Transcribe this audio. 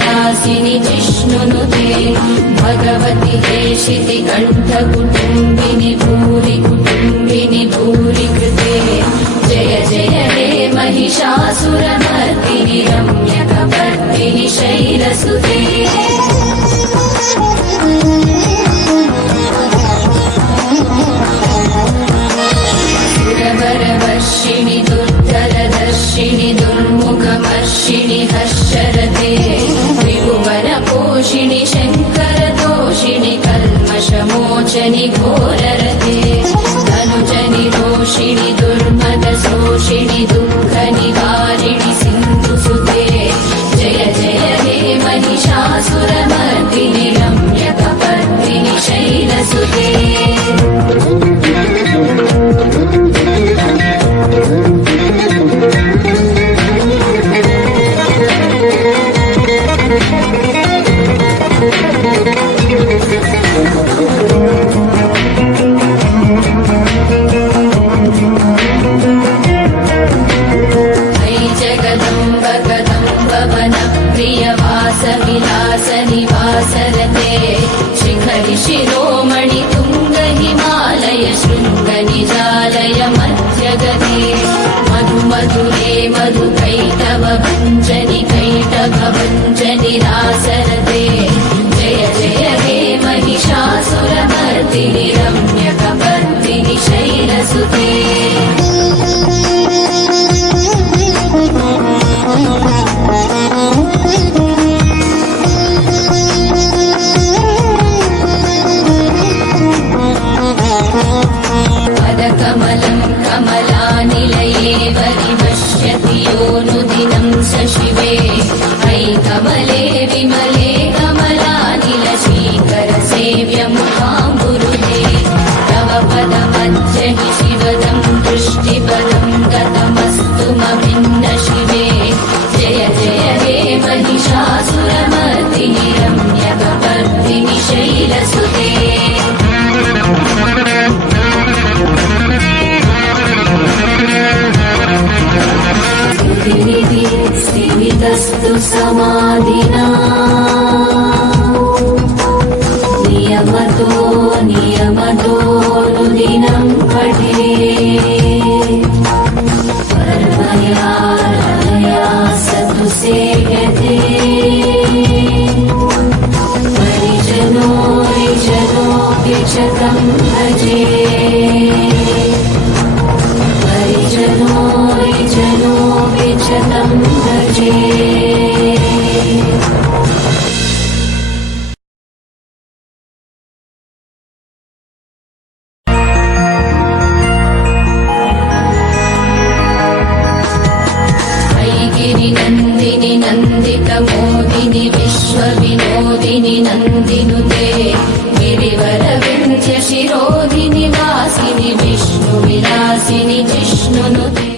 विलासिनि जिष्णुनुते भगवति हेशिति कण्ठकुटुम्बिनि भूरि कुटुम्बिनि भूरि कृते जय जय हे महिषासुरमर्दिनि रम्यकपर्दिनि शैलसुते सुरवरवर्षिणि दुर्धरदर्शिनि दुर्मुखमर्षिणि हर्षरते त्रिभुवनपोषिणि शङ्करतोषिणि कल्मषमोचनि घोररते धनुजनि रोषिणि दुर्मदशोषिणि दुःखनिवारिणि सिन्धुसुते जय जय हे महिषासुरमर्दिनि रम्यकपर्दिनि शैलसुते विलासनिवासरते शिखरि शिरोमणि तुङ्ग हिमालय शृङ्गनिजालय मध्यगते मधुमधुरे मधुकैटव भञ्जनि कैटभ भञ्जनि रासरते जय जय हे महिषासुरमर्दिनि रम्यकपर्दिनि शैलसुते कमलं कमलानिलये परिपश्यति योऽनुदिनं स शिवे अयि कमले विमले कमलानिलशीकरसेव्यमुखाम्बुरुहे तव पदमध्य हि शिवदं दृष्टिपदं गतमस्तु मभिन्न शिवे जय जय हे महिषासुरमर्दिनि रम्यकपर्दिनि शैलसुते स्थितस्तु समाधिना नियमतो नियमतोऽनुदिनं पठे परमया रमया सतु सेव्यते परिजनोऽपि च तं भजे परिजनोऽपि च तं भजे गिरिनन्दिनि नन्दितमोदिनि विश्वविनोदिनि नन्दिनुते गिरिवरविन्ध्यशिरोधिनि वासिनि विष्णुविलासिनि जिष्णुनुते